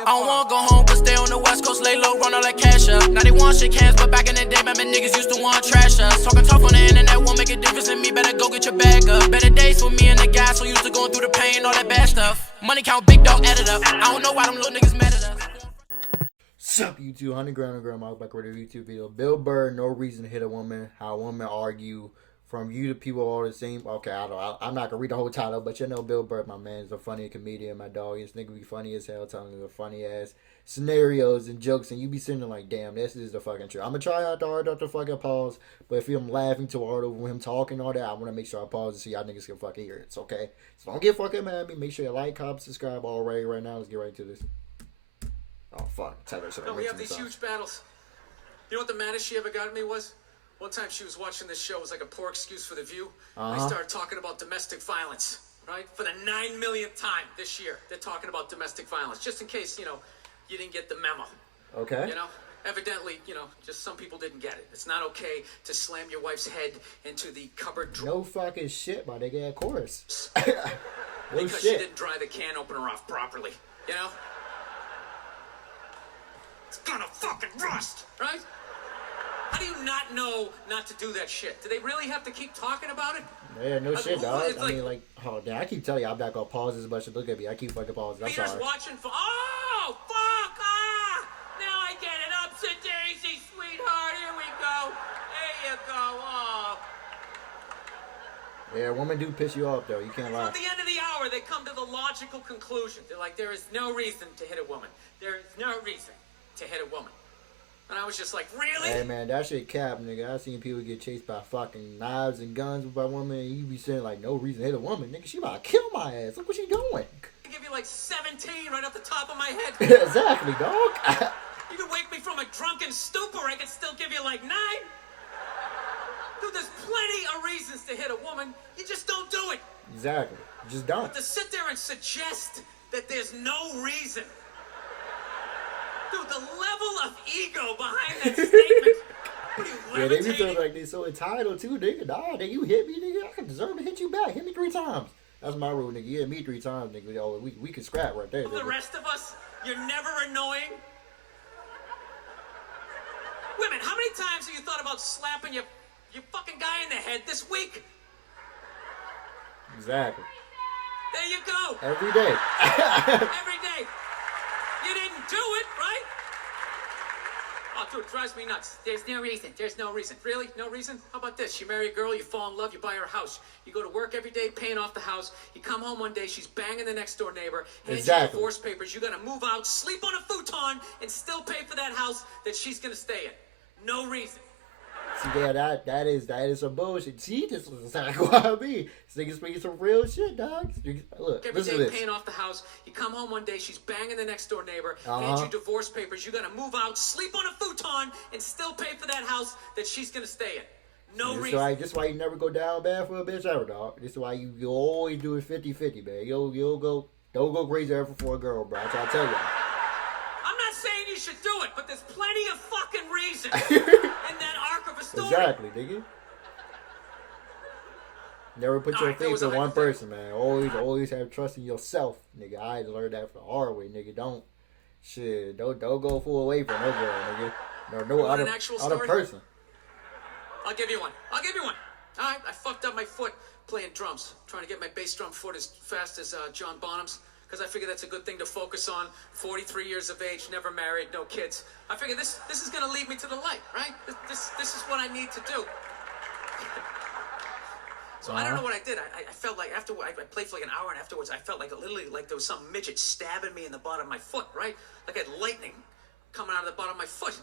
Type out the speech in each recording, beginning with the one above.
I don't wanna go home, but stay on the west coast, lay low, run all that cash up. Now they want shake hands, but back in the day, remember niggas used to want trash us. Talking tough on the internet won't make a difference in me, better go get your bag up. Better days for me and the guys, so used to going through the pain, all that bad stuff. Money count, big dog, add it up. I don't know why them little niggas mad at us. Sup, YouTube? Underground and Grandma back with a YouTube video. Bill Burr, no reason to hit a woman. How women argue. From you to people all the same. Okay, I'm not gonna read the whole title, but you know Bill Burr, my man, is a funny comedian. My dog, this nigga be funny as hell, telling the funny ass scenarios and jokes, and you be sitting there like, damn, this is the fucking truth. I'm gonna try out to fucking pause, but if I'm laughing too hard over him talking and all that, I wanna make sure I pause to see y'all niggas can fucking hear it. Okay, so don't get fucking mad at me. Make sure you like, comment, subscribe already right now. Let's get right to this. Oh fuck, tell her. No, we have these huge battles. You know what the maddest she ever got at me was? One time she was watching this show, it was like a poor excuse for The View. I started talking about domestic violence, right? For the 9 millionth time this year, they're talking about domestic violence. Just in case, you didn't get the memo. Okay. Evidently, just some people didn't get it. It's not okay to slam your wife's head into the cupboard drawer. No fucking shit, my nigga, of course. Because she didn't dry the can opener off properly, It's gonna fucking rust, right? How do you not know not to do that shit? Do they really have to keep talking about it? Yeah, no shit, dog. Oh, damn, I keep telling you, I'm not gonna pause this much. Look at me, I keep fucking pausing. I'm sorry. Watching for. Oh, fuck! Now I get it. Ups and daisy, sweetheart. Here we go. There you go. Oh. Yeah, women do piss you off, though. You can't lie. At the end of the hour, they come to the logical conclusion. They're like, there is no reason to hit a woman. There is no reason to hit a woman. And I was just like, really? Hey, man, that shit cap, nigga. I seen people get chased by fucking knives and guns by women, and you be saying, like, no reason to hit a woman. Nigga, she about to kill my ass. Look what she doing. I give you, like, 17 right off the top of my head. Exactly, dog. You could wake me from a drunken stupor. I could still give you, like, 9. Dude, there's plenty of reasons to hit a woman. You just don't do it. Exactly. You just don't. But to sit there and suggest that there's no reason. Dude, the level of ego behind that statement. What are you, yeah, they be feeling like they so entitled too, nigga. Nah, nigga, you hit me, nigga. I deserve to hit you back. Hit me 3 times. That's my rule, nigga. You hit me 3 times, nigga. Yo, we can scrap right there, nigga. The rest of us, you're never annoying. Women, how many times have you thought about slapping your fucking guy in the head this week? Exactly. There you go. Every day. Every day. You didn't do it, right? Oh, dude, it drives me nuts. There's no reason. There's no reason. Really? No reason? How about this? You marry a girl, you fall in love, you buy her a house. You go to work every day, paying off the house. You come home one day, she's banging the next door neighbor, hands you divorce papers. You're going to move out, sleep on a futon, and still pay for that house that she's going to stay in. No reason. See, yeah, that is some bullshit. See, this is exactly what I mean. This nigga speaking some real shit, dog. Look, every day paying off the house. You come home one day, she's banging the next door neighbor, hands you divorce papers. You're gonna move out, sleep on a futon, and still pay for that house that she's gonna stay in. No reason. This is why you never go down bad for a bitch ever, dog. This is why you always do it 50-50, man. Don't go crazy ever for a girl, bro. I try to tell you. I'm not saying you should do it, but there's plenty of fucking reasons in that arc of a story. Exactly, nigga. Never put your faith in one person, man. Always have trust in yourself, nigga. I learned that the hard way, nigga. Don't go full away from no girl, nigga. No other person. I'll give you one. All right, I fucked up my foot playing drums, trying to get my bass drum foot as fast as John Bonham's. Because I figure that's a good thing to focus on. 43 years of age, never married, no kids. I figure this is going to lead me to the light, right? This is what I need to do. So I don't know what I did. I felt like after I played for like an hour, and afterwards I felt like literally like there was some midget stabbing me in the bottom of my foot, right? Like I had lightning coming out of the bottom of my foot.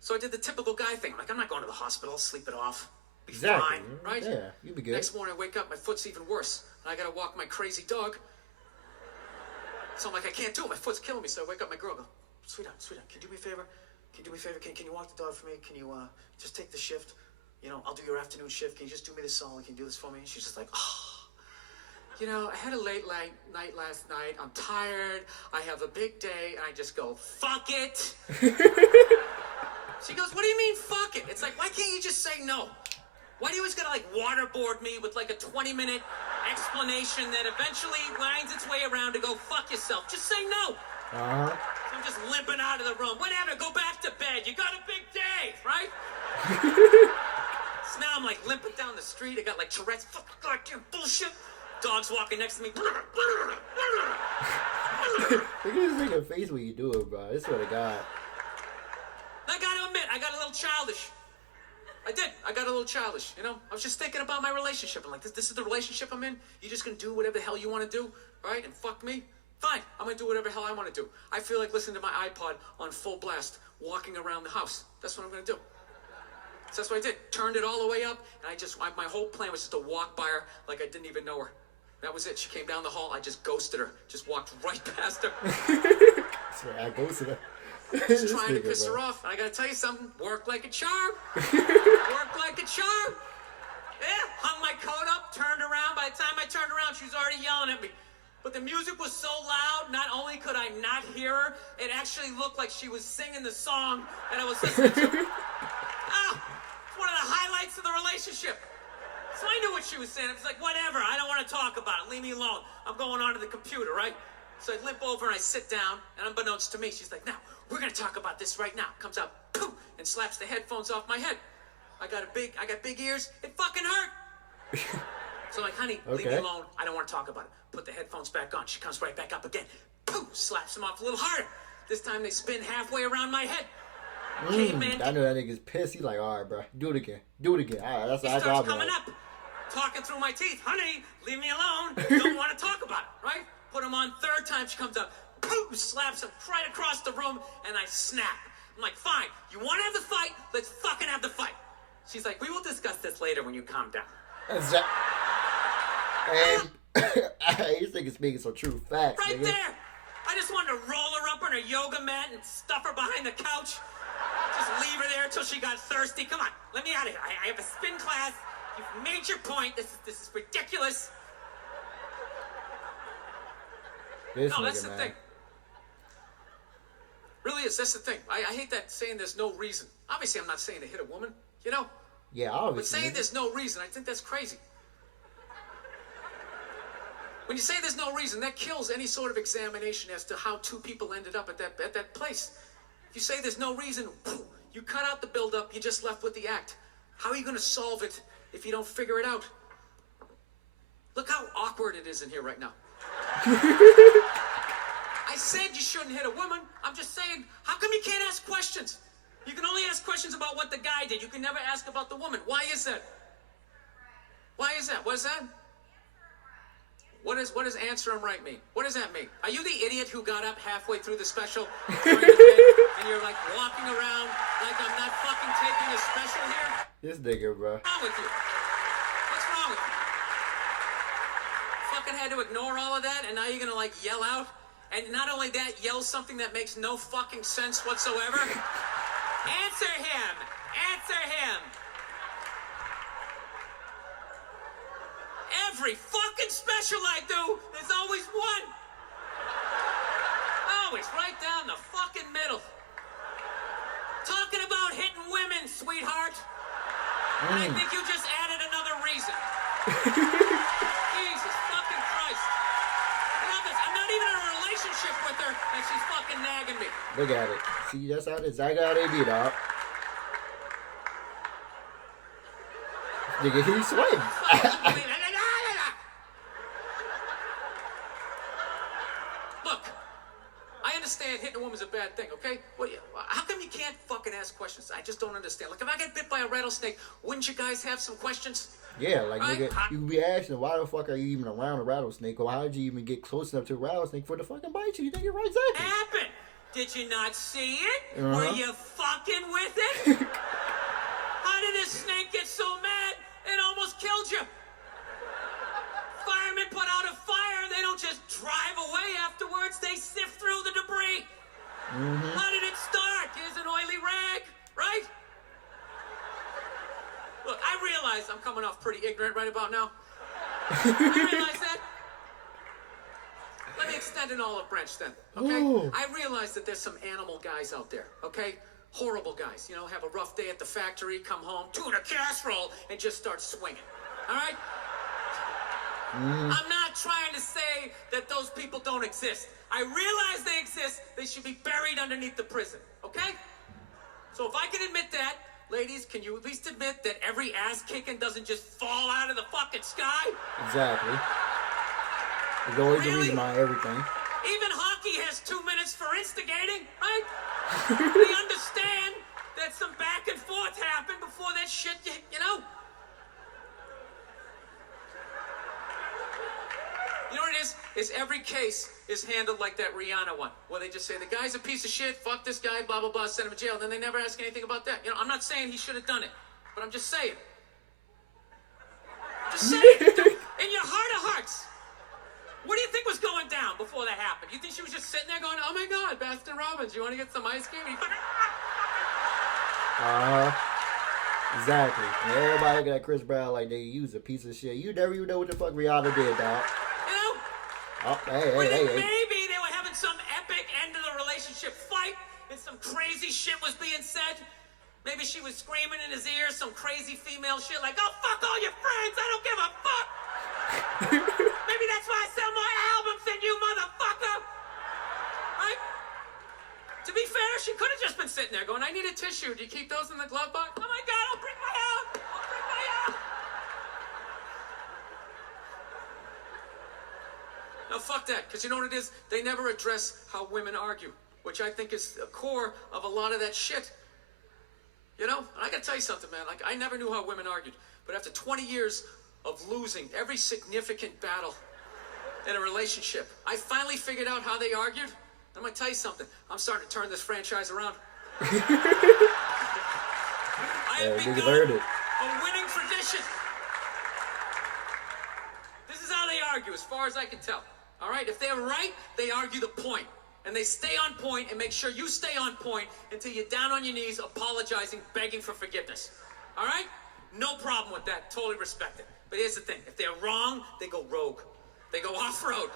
So I did the typical guy thing. Like, I'm not going to the hospital. I'll sleep it off. Be fine, right? Yeah, you'll be good. Next morning I wake up, my foot's even worse. And I got to walk my crazy dog. So I'm like, I can't do it. My foot's killing me. So I wake up my girl, go, sweetheart, can you do me a favor? Can you walk the dog for me? Can you just take the shift? I'll do your afternoon shift. Can you just do me this solid? Can you do this for me? And she's just like, I had a late night last night. I'm tired. I have a big day. And I just go, fuck it. She goes, what do you mean, fuck it? It's like, why can't you just say no? Why do you always gotta waterboard me with a 20-minute explanation that eventually winds its way around to go fuck yourself? Just say no. Uh-huh. So I'm just limping out of the room. Whatever, go back to bed. You got a big day, right? So now I'm like limping down the street. I got like Tourette's. Fuck, goddamn bullshit. Dog's walking next to me. Look at this nigga face when you do it, bro. I swear to God. I gotta admit, I got a little childish. I did. I got a little childish, you know? I was just thinking about my relationship. I'm like, this is the relationship I'm in? You just gonna do whatever the hell you want to do, right? And fuck me? Fine. I'm gonna do whatever the hell I want to do. I feel like listening to my iPod on full blast, walking around the house. That's what I'm gonna do. So that's what I did. Turned it all the way up, and my whole plan was just to walk by her like I didn't even know her. That was it. She came down the hall. I just ghosted her. Just walked right past her. So I ghosted her. Just trying to piss her off. And I gotta tell you something. Worked like a charm. Worked like a charm. Yeah. Hung my coat up. Turned around. By the time I turned around, she was already yelling at me. But the music was so loud, not only could I not hear her, it actually looked like she was singing the song that I was listening to. It's one of the highlights of the relationship. So I knew what she was saying. I was like, whatever, I don't want to talk about it. Leave me alone. I'm going onto the computer, right? So I limp over and I sit down, and unbeknownst to me, she's like, now, we're going to talk about this right now. Comes out, poof, and slaps the headphones off my head. I got big ears. It fucking hurt. So I'm like, honey, leave me alone. I don't want to talk about it. Put the headphones back on. She comes right back up again. Poof, slaps them off a little harder. This time they spin halfway around my head. Came in. I know that nigga's pissed. He's like, all right, bro, do it again. Do it again. All right, that's he what starts coming up, talking through my teeth. Honey, leave me alone. Don't want to talk about it, right? Put him on. Third time she comes up, poof, slaps him right across the room, and I snap. I'm like, fine, you want to have the fight? Let's fucking have the fight. She's like, we will discuss this later when you calm down. And you think it's speaking some true facts, right nigga. there. I just wanted to roll her up on her yoga mat and stuff her behind the couch. Just leave her there until she got thirsty. Come on, let me out of here. I have a spin class. You've made your point. This is ridiculous. That's the thing. Really is. That's the thing. I hate that saying there's no reason. Obviously, I'm not saying to hit a woman, you know? Yeah, But obviously. saying there's no reason, I think that's crazy. When you say there's no reason, that kills any sort of examination as to how two people ended up at that place. If you say there's no reason, you cut out the build-up, you're just left with the act. How are you going to solve it if you don't figure it out? Look how awkward it is in here right now. I said you shouldn't hit a woman. I'm just saying, how come you can't ask questions? You can only ask questions about what the guy did. You can never ask about the woman. Why is that? Why is that? What is that? What does answer him right mean? What does that mean? Are you the idiot who got up halfway through the special during the bit, and you're like walking around like I'm not fucking taping a special here? This nigga, bro. What's wrong with you? What's wrong with you? Fucking had to ignore all of that, and now you're gonna like yell out? And not only that, yell something that makes no fucking sense whatsoever? Answer him! Answer him! Every fucking special I do, there's always one. Always right down the fucking middle. Talking about hitting women, sweetheart. And I think you just added another reason. Jesus fucking Christ. Love this. I'm not even in a relationship with her, and she's fucking nagging me. Look at it. See, that's how they be, dog. Nigga, he's sweating. Look, I understand hitting a woman's a bad thing, okay? How come you can't fucking ask questions? I just don't understand. Like, if I get bit by a rattlesnake, wouldn't you guys have some questions? Yeah, like, right? nigga, you be asking, why the fuck are you even around a rattlesnake? Or how did you even get close enough to a rattlesnake for the fucking bite you? You think you're right, exactly. Happened. Did you not see it? Uh-huh. Were you fucking with it? How did this snake get so mad it almost killed you? Firemen put out a fire, they don't just drive away afterwards, they sift through the debris. How did it start? Here's an oily rag, right? Look, I realize I'm coming off pretty ignorant right about now. I realize that. Let me extend an olive branch then, okay? Ooh. I realize that there's some animal guys out there, okay? Horrible guys, you know, have a rough day at the factory, come home, tuna casserole, and just start swinging, all right? I'm not trying to say that those people don't exist. I realize they exist, should be buried underneath the prison, okay? So if I can admit that, ladies, can you at least admit that every ass kicking doesn't just fall out of the fucking sky? Exactly. There's always a reason behind everything. Even hockey has 2 minutes for instigating, right? They understand that some back and forth happened before that shit, you know? You know what it is? Is every case is handled like that Rihanna one, where they just say, the guy's a piece of shit, fuck this guy, blah, blah, blah, send him to jail. Then they never ask anything about that. You know, I'm not saying he should have done it, but I'm just saying. Just saying. In your heart of hearts, what do you think was going down before that happened? You think she was just sitting there going, oh my God, Baskin Robbins, you want to get some ice cream? Exactly. And everybody look at Chris Brown like they use a piece of shit. You never even know what the fuck Rihanna did, dog. Oh, hey. Maybe they were having some epic end of the relationship fight and some crazy shit was being said. Maybe she was screaming in his ear some crazy female shit like, oh, fuck all your friends, I don't give a fuck. Maybe that's why I sell more albums than you, motherfucker. Right? To be fair, she could have just been sitting there going, I need a tissue. Do you keep those in the glove box? Oh my God, I'll bring my out. I'll bring my out. No, fuck that, because you know what it is? They never address how women argue, which I think is the core of a lot of that shit. You know? And I gotta tell you something, man. Like, I never knew how women argued, but after 20 years of losing every significant battle in a relationship, I finally figured out how they argued. I'm gonna tell you something. I'm starting to turn this franchise around. I have begun a winning tradition. This is how they argue, as far as I can tell. All right? If they're right, they argue the point. And they stay on point and make sure you stay on point until you're down on your knees, apologizing, begging for forgiveness. All right? No problem with that. Totally respect it. But here's the thing. If they're wrong, they go rogue. They go off-road.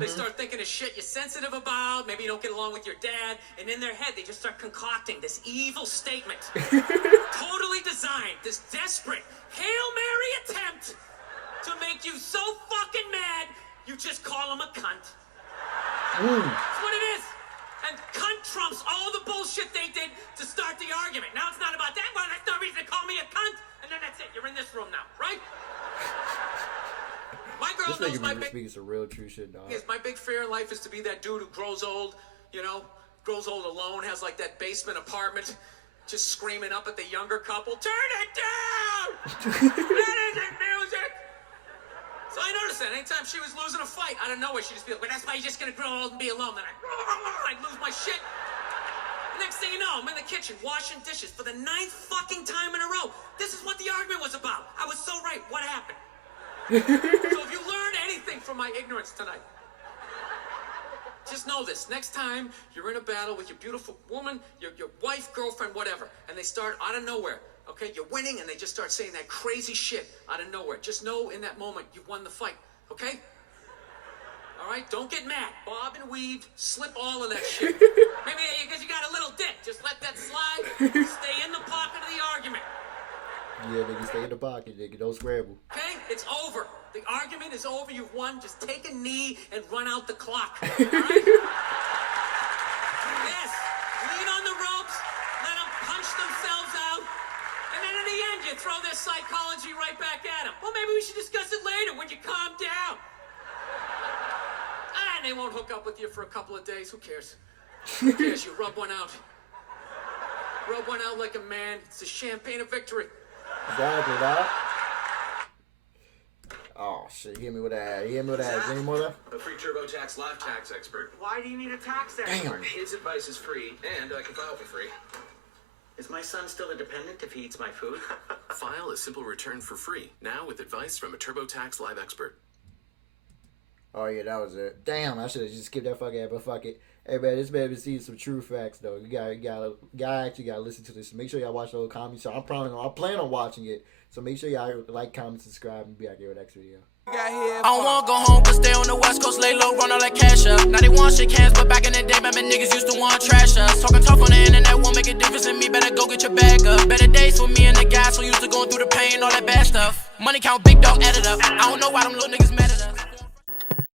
They start thinking of shit you're sensitive about. Maybe you don't get along with your dad. And in their head, they just start concocting this evil statement. Totally designed. This desperate Hail Mary attempt to make you so fucking mad, you just call him a cunt. That's what it is. And cunt trumps all the bullshit they did to start the argument. Now it's not about that. Well, that's no reason to call me a cunt. And then that's it. You're in this room now, right? My girl knows my big... Speaking some real true shit, dog. Yes, my big fear in life is to be that dude who grows old, you know, grows old alone, has like that basement apartment, just screaming up at the younger couple, turn it down! That isn't music! So I noticed that anytime she was losing a fight, out of nowhere, she'd just be like, well, that's why you're just gonna grow old and be alone. Then I'd lose my shit. Next thing you know, I'm in the kitchen washing dishes for the 9th fucking time in a row. This is what the argument was about. I was so right. What happened? So if you learn anything from my ignorance tonight, just know this. Next time you're in a battle with your beautiful woman, your wife, girlfriend, whatever, and they start out of nowhere, okay, you're winning, and they just start saying that crazy shit out of nowhere. Just know in that moment you've won the fight, okay? All right? Don't get mad. Bob and weave, slip all of that shit. Maybe because you got a little dick. Just let that slide. Stay in the pocket of the argument. Yeah, nigga, stay in the pocket, nigga. Don't scramble. Okay? It's over. The argument is over. You've won. Just take a knee and run out the clock. All right? Yes. Lean on the ropes. Let them punch themselves out. And then in the end, you throw their psychology right back at them. Well, maybe we should discuss it later when you calm down. And they won't hook up with you for a couple of days. Who cares? Who cares? You rub one out. Rub one out like a man. It's the champagne of victory. Exactly, dog. Oh, shit. Hit me with that. Hit me with that. Any more left? A free TurboTax live tax expert. Why do you need a tax expert? Damn. His advice is free, and I can file for free. Is my son still a dependent if he eats my food? File a simple return for free, now with advice from a TurboTax live expert. Oh, yeah, that was it. Damn, I should have just skipped that fucking ad, but fuck it. Hey, man, this man been seeing some true facts, though. You actually gotta listen to this. Make sure y'all watch the whole comedy show. I plan on watching it. So make sure y'all like, comment, subscribe, and be back here with the next video. I don't wanna go home, but stay on the West Coast, lay low, run all that cash up. Now they want shake hands, but back in the day, remember niggas used to want trash us. Talking tough on the internet won't make a difference in me, better go get your bag up. Better days for me and the guys so used to going through the pain, all that bad stuff. Money count, big dog, add it up. I don't know why them little niggas mad at us.